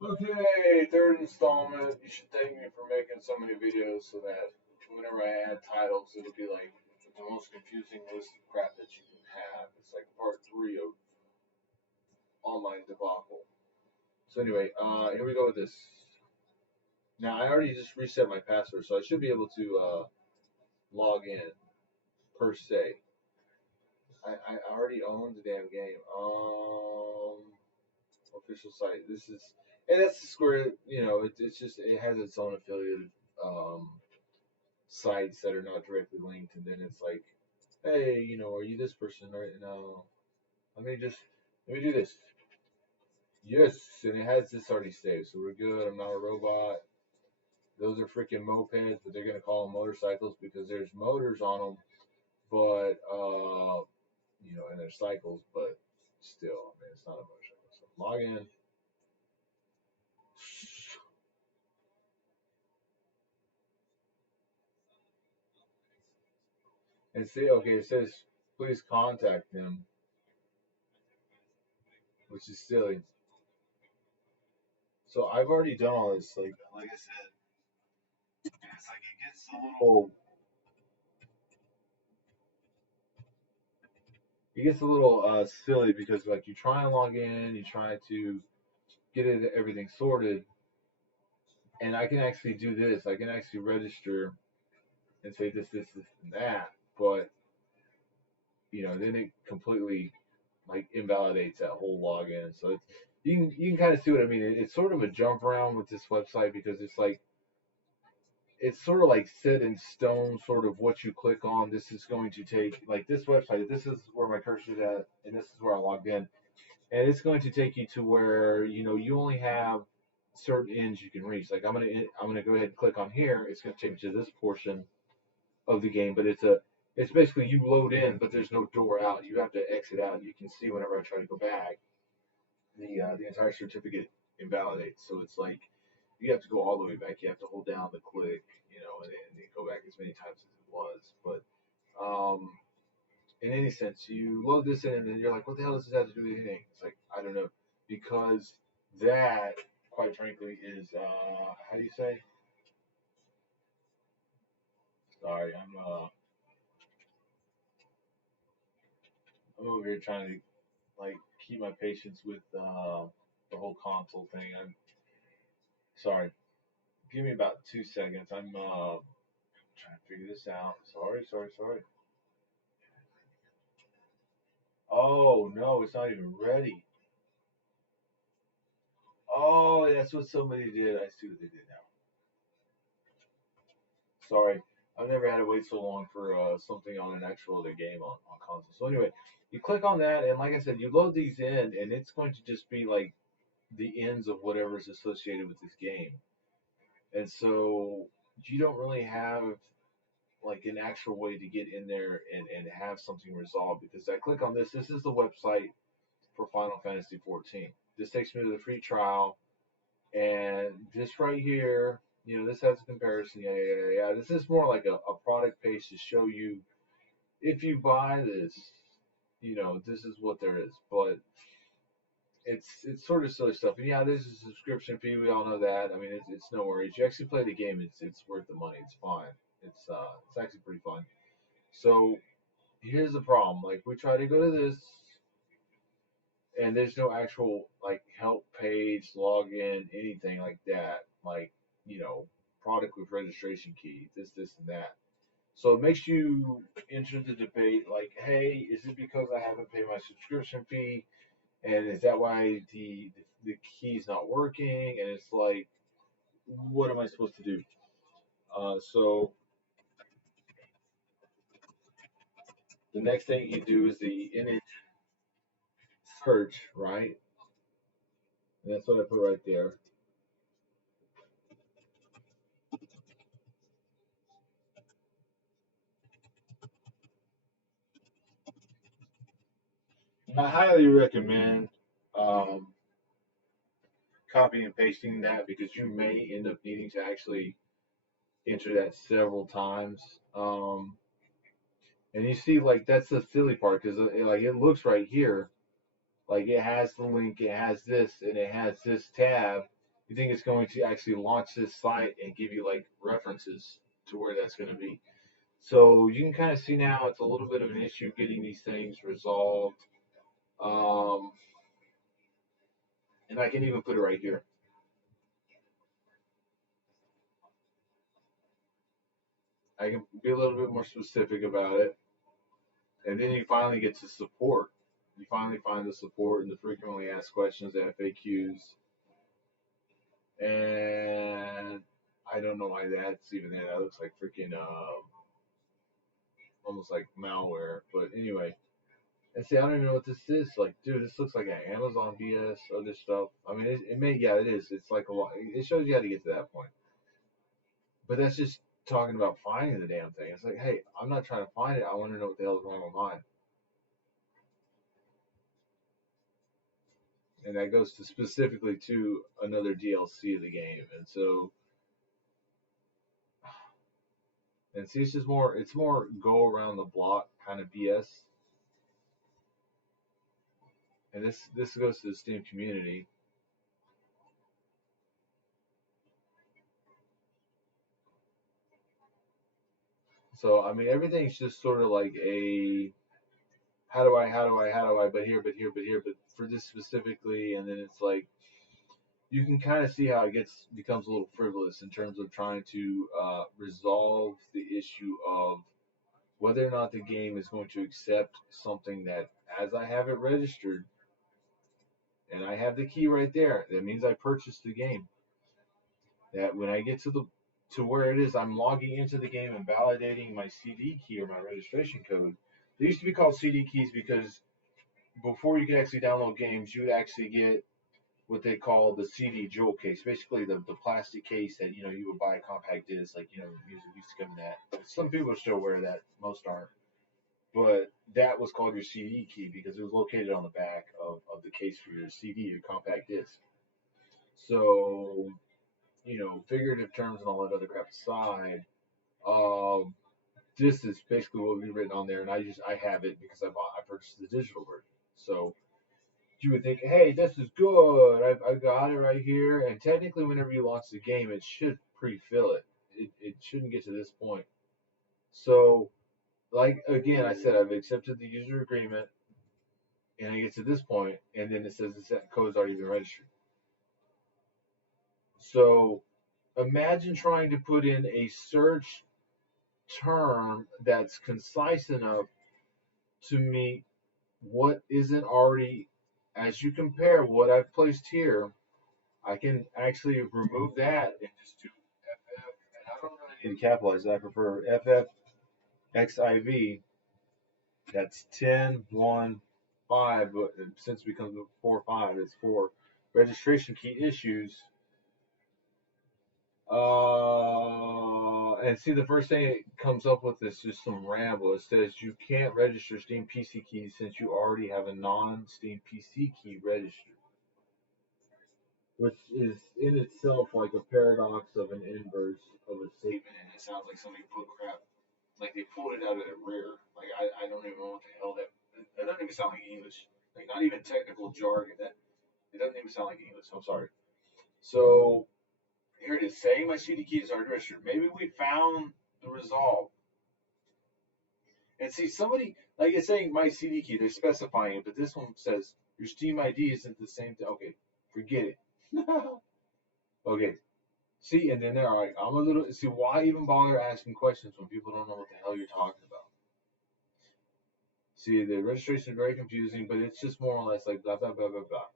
Okay, third installment. You should thank me for making so many videos so that whenever I add titles, it'll be like the most confusing list of crap that you can have. It's like part three of online debacle. So anyway, here we go with this. Now I already just reset my password, so I should be able to log in per se. I already own the damn game. Official site. This is, and that's the Square. It's just it has its own affiliated um sites that are not directly linked, and then it's like, hey, are you this person right now? Let me just let me do this. Yes, and it has this already saved, so we're good. I'm not a robot. Those are freaking mopeds, but they're gonna call them motorcycles because there's motors on them, but and they're cycles, but still, I mean, it's not a motorcycle. So log in. And see, okay, it says please contact them, which is silly. So I've already done all this. Like I said, it's like it gets a little silly because like you try and log in, you try to get it everything sorted, and I can actually do this. I can actually register and say this, and that, but then it completely like invalidates that whole login. So you can kind of see what I mean. It's sort of a jump around with this website because it's sort of like set in stone, sort of what you click on. This is going to take like this website. This is where my cursor is at, and this is where I logged in, and it's going to take you to where you only have certain ends you can reach. Like I'm gonna go ahead and click on here. It's going to take me to this portion of the game, but it's basically you load in, but there's no door out. You have to exit out. You can see whenever I try to go back, the entire certificate invalidates. So it's like you have to go all the way back. You have to hold down the click, and then go back as many times as it was. But um, in any sense, you load this in, and then you're like, what the hell does this have to do with anything? It's like I don't know, because that, quite frankly, is how do you say? Sorry, I'm over here trying to like keep my patience with the whole console thing. I'm sorry. Give me about 2 seconds. I'm trying to figure this out. Sorry, sorry, sorry. Oh no, it's not even ready. Oh, that's what somebody did. I see what they did now. Sorry, I've never had to wait so long for something on an actual other game on console. So anyway, you click on that, and like I said, you load these in, and it's going to just be like the ends of whatever is associated with this game. And so you don't really have like an actual way to get in there and have something resolved because I click on this. This is the website for Final Fantasy XIV. This takes me to the free trial, and this right here, this has a comparison. Yeah, yeah, yeah, yeah. This is more like a product page to show you if you buy this, this is what there is. But it's sort of silly stuff. And yeah, there's a subscription fee. We all know that. I mean, it's no worries. You actually play the game. It's worth the money. It's fine. It's actually pretty fun. So here's the problem. Like we try to go to this, and there's no actual like help page, login, anything like that. Like product with registration key, this, and that. So it makes you enter the debate. Like, hey, is it because I haven't paid my subscription fee, and is that why the key's not working? And it's like, what am I supposed to do? So the next thing you do is the in search, right? And that's what I put right there. I highly recommend um, copying and pasting that because you may end up needing to actually enter that several times. And you see, like that's the silly part because like it looks right here, like it has the link, it has this, and it has this tab, you think it's going to actually launch this site and give you like references to where that's going to be. So you can kind of see now it's a little bit of an issue getting these things resolved. Um, and I can even put it right here. I can be a little bit more specific about it. And then you finally get to support. You finally find the support and the frequently asked questions, the FAQs. And I don't know why that's even there. That looks like freaking almost like malware. But anyway, and see, I don't even know what this is. Like, dude, this looks like an Amazon BS, other stuff. I mean, it may, yeah, it is. It's like a lot. It shows you how to get to that point. But that's just talking about finding the damn thing. It's like, hey, I'm not trying to find it. I want to know what the hell is wrong with mine. And that goes to specifically to another DLC of the game. And so, and see, it's more go around the block kind of BS. And this goes to the Steam community. So I mean, everything's just sort of like a how do I, but here, but for this specifically, and then it's like you can kind of see how it becomes a little frivolous in terms of trying to resolve the issue of whether or not the game is going to accept something that, as I have it registered, and I have the key right there, that means I purchased the game. That when I get to where it is, I'm logging into the game and validating my CD key or my registration code. They used to be called CD keys because before you could actually download games, you would actually get what they call the CD jewel case, basically the plastic case that you would buy a compact disc, like music used to come in that. Some people still wear that, most aren't, but that was called your CD key because it was located on the back of the case for your CD, your compact disc. So figurative terms and all that other crap aside, um, this is basically what we've written on there, and I have it because I purchased the digital version. So you would think, hey, this is good. I've got it right here. And technically, whenever you launch the game, it should pre-fill it. It shouldn't get to this point. So, like again, I said I've accepted the user agreement, and I get to this point, and then it says the code's already been registered. So imagine trying to put in a search term that's concise enough to meet what isn't already, as you compare what I've placed here, I can actually remove that and just do FF, and I don't really need to capitalize it. I prefer FF XIV, that's 10.1.5, but since it becomes 4.5, it's for registration key issues. And see, the first thing it comes up with is just some ramble. It says you can't register Steam PC keys since you already have a non-Steam PC key registered, which is in itself like a paradox of an inverse of a statement, and it sounds like somebody put crap, like they pulled it out of their rear. Like I don't even know what the hell that doesn't even sound like English. Like not even technical jargon. That it doesn't even sound like English. I'm sorry. So here it is, saying my CD keys are registered. Maybe we found the resolve. And see, somebody, like it's saying my CD key, they're specifying it, but this one says your Steam ID isn't the same thing. Okay, forget it. Okay, see, and then they're like, I'm a little, see, why even bother asking questions when people don't know what the hell you're talking about? See, the registration is very confusing, but it's just more or less like blah, blah, blah, blah, blah.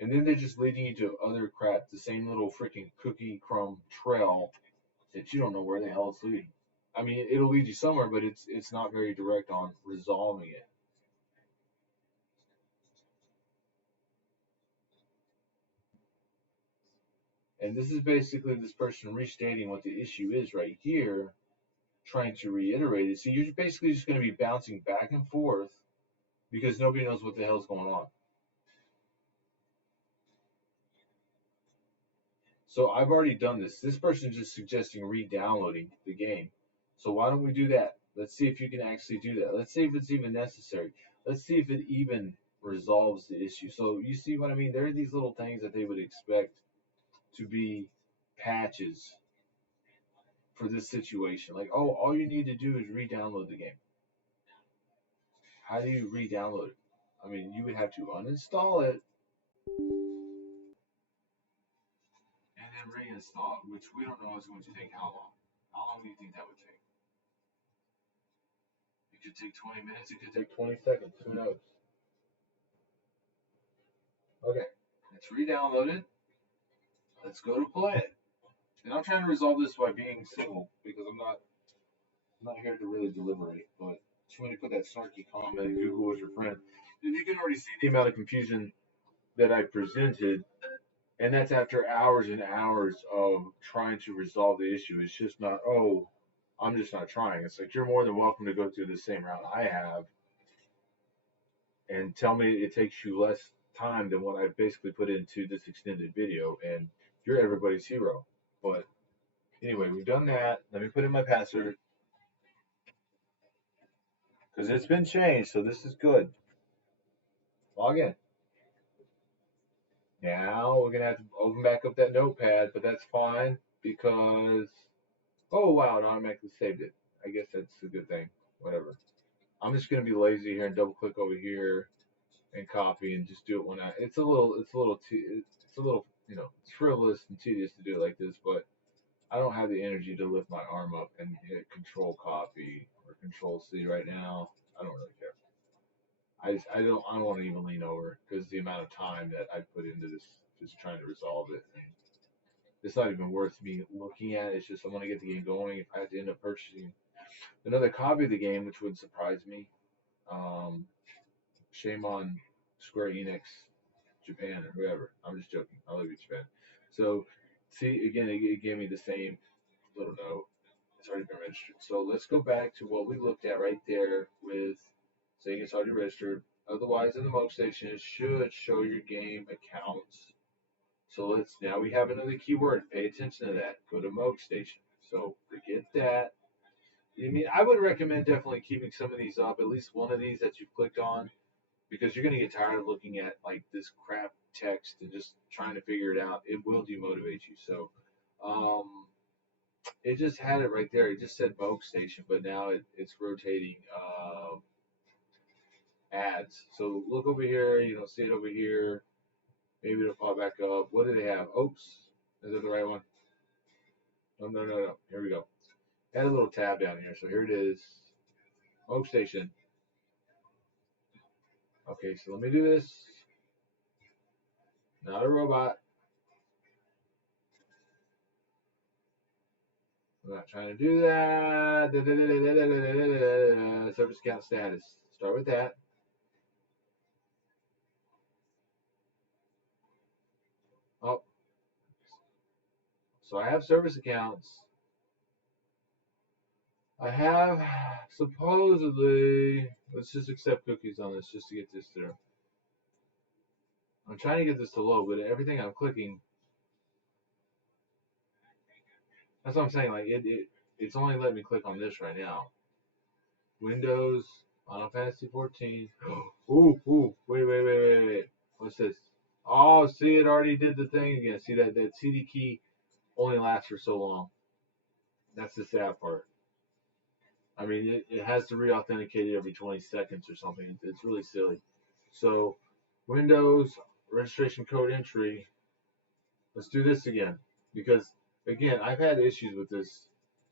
And then they're just leading you to other crap, the same little freaking cookie crumb trail that you don't know where the hell it's leading. I mean, it'll lead you somewhere, but it's not very direct on resolving it. And this is basically this person restating what the issue is right here, trying to reiterate it. So you're basically just going to be bouncing back and forth because nobody knows what the hell's going on. So I've already done this. This person's just suggesting re-downloading the game. So why don't we do that? Let's see if you can actually do that. Let's see if it's even necessary. Let's see if it even resolves the issue. So you see what I mean? There are these little things that they would expect to be patches for this situation. Like, oh, all you need to do is re-download the game. How do you re-download it? I mean, you would have to uninstall it and then reinstall it, which we don't know is going to take how long. How long do you think that would take? It could take 20 minutes. It could take 20 seconds. Who knows? Okay, let's re-download it. Let's go to play it. And I'm trying to resolve this by being civil because I'm not here to really deliberate. But just when you put that snarky comment, Google is your friend. You can already see the amount of confusion that I presented, and that's after hours and hours of trying to resolve the issue. It's just not, oh, I'm just not trying. It's like you're more than welcome to go through the same route I have and tell me it takes you less time than what I basically put into this extended video, and you're everybody's hero. But anyway, we've done that. Let me put in my password because it's been changed, so this is good. Log in. Now we're gonna have to open back up that notepad, but that's fine because oh wow, it automatically saved it. I guess that's a good thing. Whatever. I'm just gonna be lazy here and double click over here and copy and just do it when I. It's a little, it's frivolous and tedious to do it like this, but I don't have the energy to lift my arm up and hit Control Copy or Control C right now. I don't really care. I don't want to even lean over because the amount of time that I put into this, just trying to resolve it. And it's not even worth me looking at. It's just I want to get the game going. If I had to end up purchasing another copy of the game, which would surprise me, um, shame on Square Enix Japan or whoever. I'm just joking. I love you, Japan. So, see, again, it gave me the same little note. It's already been registered. So let's go back to what we looked at right there with saying it's already registered. Otherwise, in the Moke Station, it should show your game accounts. So now we have another keyword. Pay attention to that. Go to Moke Station. So forget that. I mean, I would recommend definitely keeping some of these up, at least one of these that you've clicked on, because you're going to get tired of looking at like this crap text and just trying to figure it out. It will demotivate you. So, it just had it right there. It just said Moke Station, but now it's rotating ads. So look over here. You don't see it over here. Maybe it'll pop back up. What do they have? Oops. Is that the right one? No, no, no, no. Here we go. Add a little tab down here. So here it is. Moke Station. Okay, so let me do this. Not a robot. I'm not trying to do that. Service account status. Start with that. Oh, so I have service accounts. I have supposedly. Let's just accept cookies on this just to get this through. I'm trying to get this to load, but everything I'm clicking. That's what I'm saying. Like it's only letting me click on this right now. Windows, Final Fantasy 14. Ooh, ooh, wait. What's this? Oh, see, it already did the thing again. See that CD key only lasts for so long. That's the sad part. I mean, it has to re-authenticate it every 20 seconds or something. It's really silly. So, Windows registration code entry. Let's do this again because again, I've had issues with this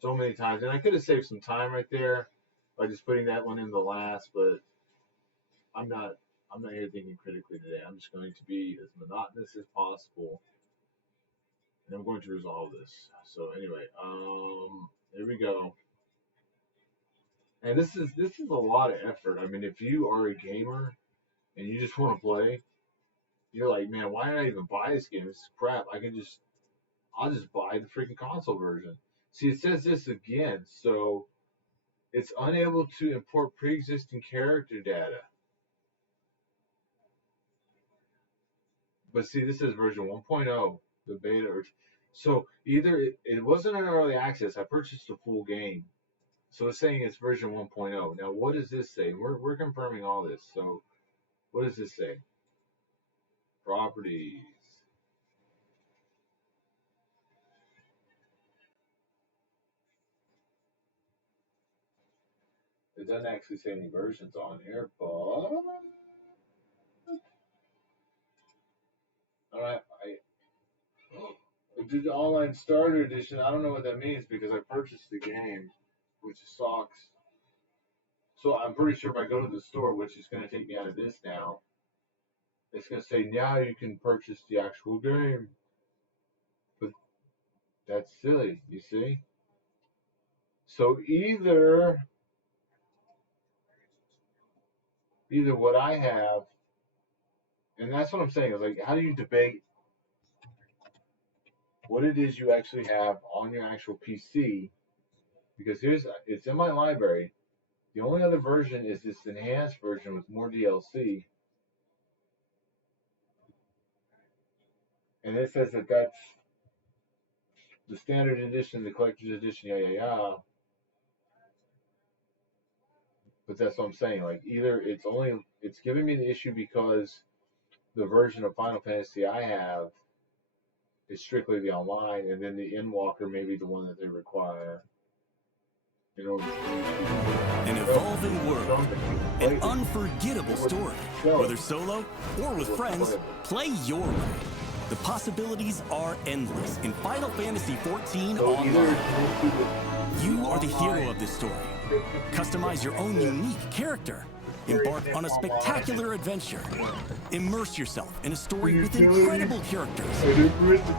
so many times, and I could have saved some time right there by just putting that one in the last, but I'm not. I'm not here thinking critically today. I'm just going to be as monotonous as possible, and I'm going to resolve this. So anyway, here we go. And this is a lot of effort. I mean, if you are a gamer and you just want to play, you're like, man, why did I even buy this game? This is crap. I'll just buy the freaking console version. See, it says this again, so it's unable to import pre-existing character data. But see, this is version 1.0, the beta. So either it wasn't an early access. I purchased the full game. So it's saying it's version 1.0. Now, what does this say? We're confirming all this. So What does this say? Properties. It doesn't actually say any versions on here, but alright, I did the online starter edition. I don't know what that means because I purchased the game, which sucks. So I'm pretty sure if I go to the store, which is going to take me out of this now, it's going to say now you can purchase the actual game. But that's silly, you see? So either what I have, and that's what I'm saying, is like, how do you debate what it is you actually have on your actual PC? Because it's in my library. The only other version is this enhanced version with more DLC. And it says that that's the standard edition, the collector's edition, yeah. But that's what I'm saying. Like, either it's giving me the issue because the version of Final Fantasy I have is strictly the online, and then the Endwalker may be the one that they require. An evolving world, an unforgettable story. Whether solo or with friends, play your way. The possibilities are endless in Final Fantasy XIV Online. You are the hero of this story. Customize your own unique character. Embark on a spectacular adventure. Immerse yourself in a story with incredible characters.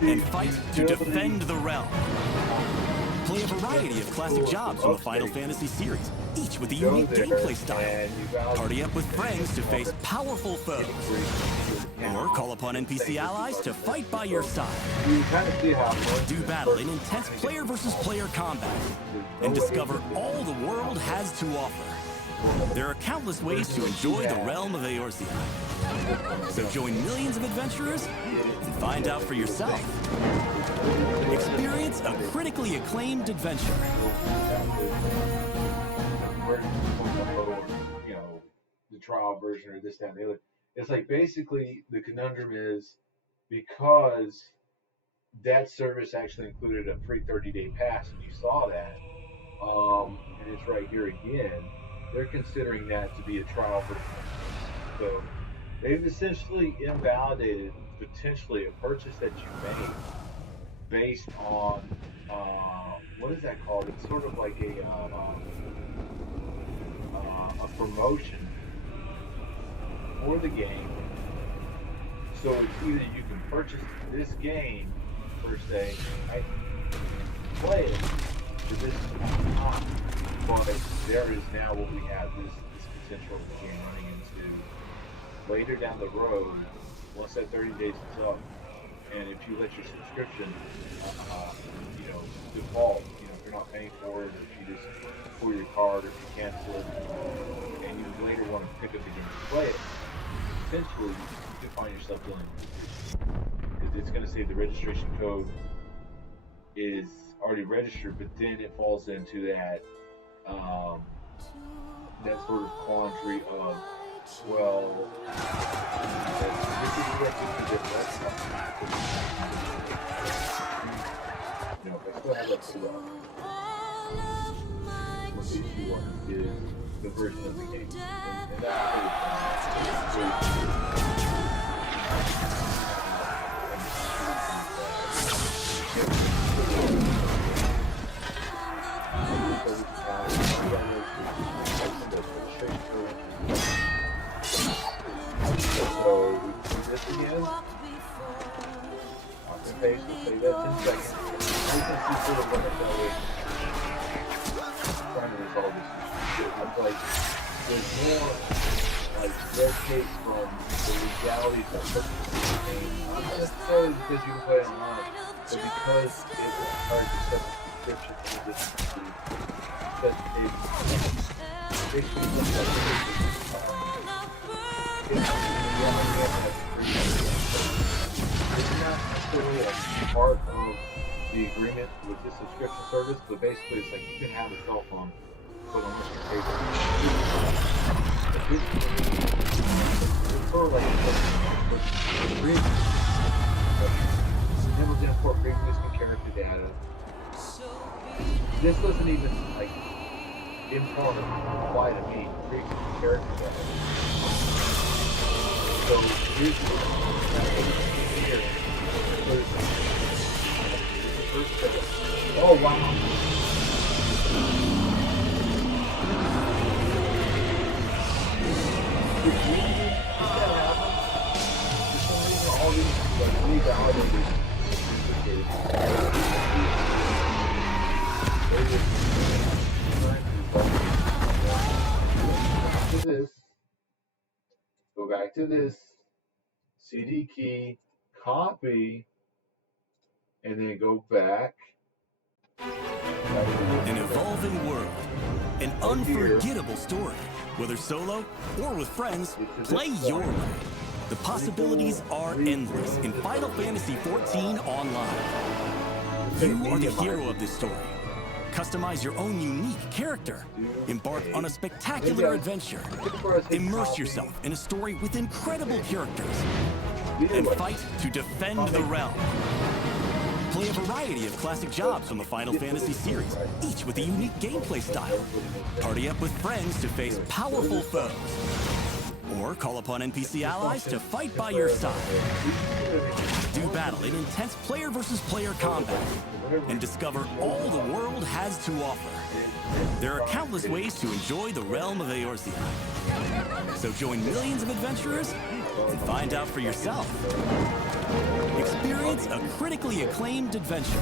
And fight to defend the realm. Play a variety of classic jobs from the Final Fantasy series, each with a unique gameplay style. Party up with friends to face powerful foes. Or call upon NPC allies to fight by your side. Do battle in intense player versus player combat. And discover all the world has to offer. There are countless ways to enjoy the realm of Eorzea. So join millions of adventurers and find out for yourself. Experience a critically acclaimed adventure. You know, the trial version or this, that, and the other. It's like basically the conundrum is because that service actually included a free 30-day pass, and you saw that, and it's right here again. They're considering that to be a trial version. So they've essentially invalidated potentially a purchase that you made based on what is that called? It's sort of like a promotion for the game. So it's either you can purchase this game per se, right, play it for this time, but there is now what we have this potential game running into later down the road once that 30 days is up. And if you let your subscription, default, if you're not paying for it, or if you just pull your card, or if you cancel it, and you later want to pick up the game and play it, essentially you can find yourself doing it. It's going to say the registration code is already registered, but then it falls into that that sort of quandary of, well, this is directed to this. If I still have that pull up, what the issue was is the version of the game. And that's So we do this again. On the page, we'll say that 10 seconds. We can see sort of what that way. Trying to resolve this issue. It's like there's more like red tape from the legalities of purchasing the game. Not necessarily because you can play it online, but because it requires a separate subscription in addition to that it basically looks like it's not necessarily a part of the agreement with this subscription service, but basically it's like you can have a cell phone put on your table. prefer like previous. Then we'll import previous character data. This doesn't even like import apply to me previous character data. So here's the here. Oh wow. All these revalidated to this, go back to this, CD key, copy, and then go back. An evolving world, an unforgettable story. Whether solo or with friends, play your way. The possibilities are endless in Final Fantasy XIV Online. You are the hero of this story. Customize your own unique character. Embark on a spectacular adventure. Immerse yourself in a story with incredible characters. And fight to defend the realm. Play a variety of classic jobs from the Final Fantasy series, each with a unique gameplay style. Party up with friends to face powerful foes. Or call upon NPC allies to fight by your side. Do battle in intense player versus player combat and discover all the world has to offer. There are countless ways to enjoy the realm of Eorzea. So join millions of adventurers and find out for yourself. Experience a critically acclaimed adventure.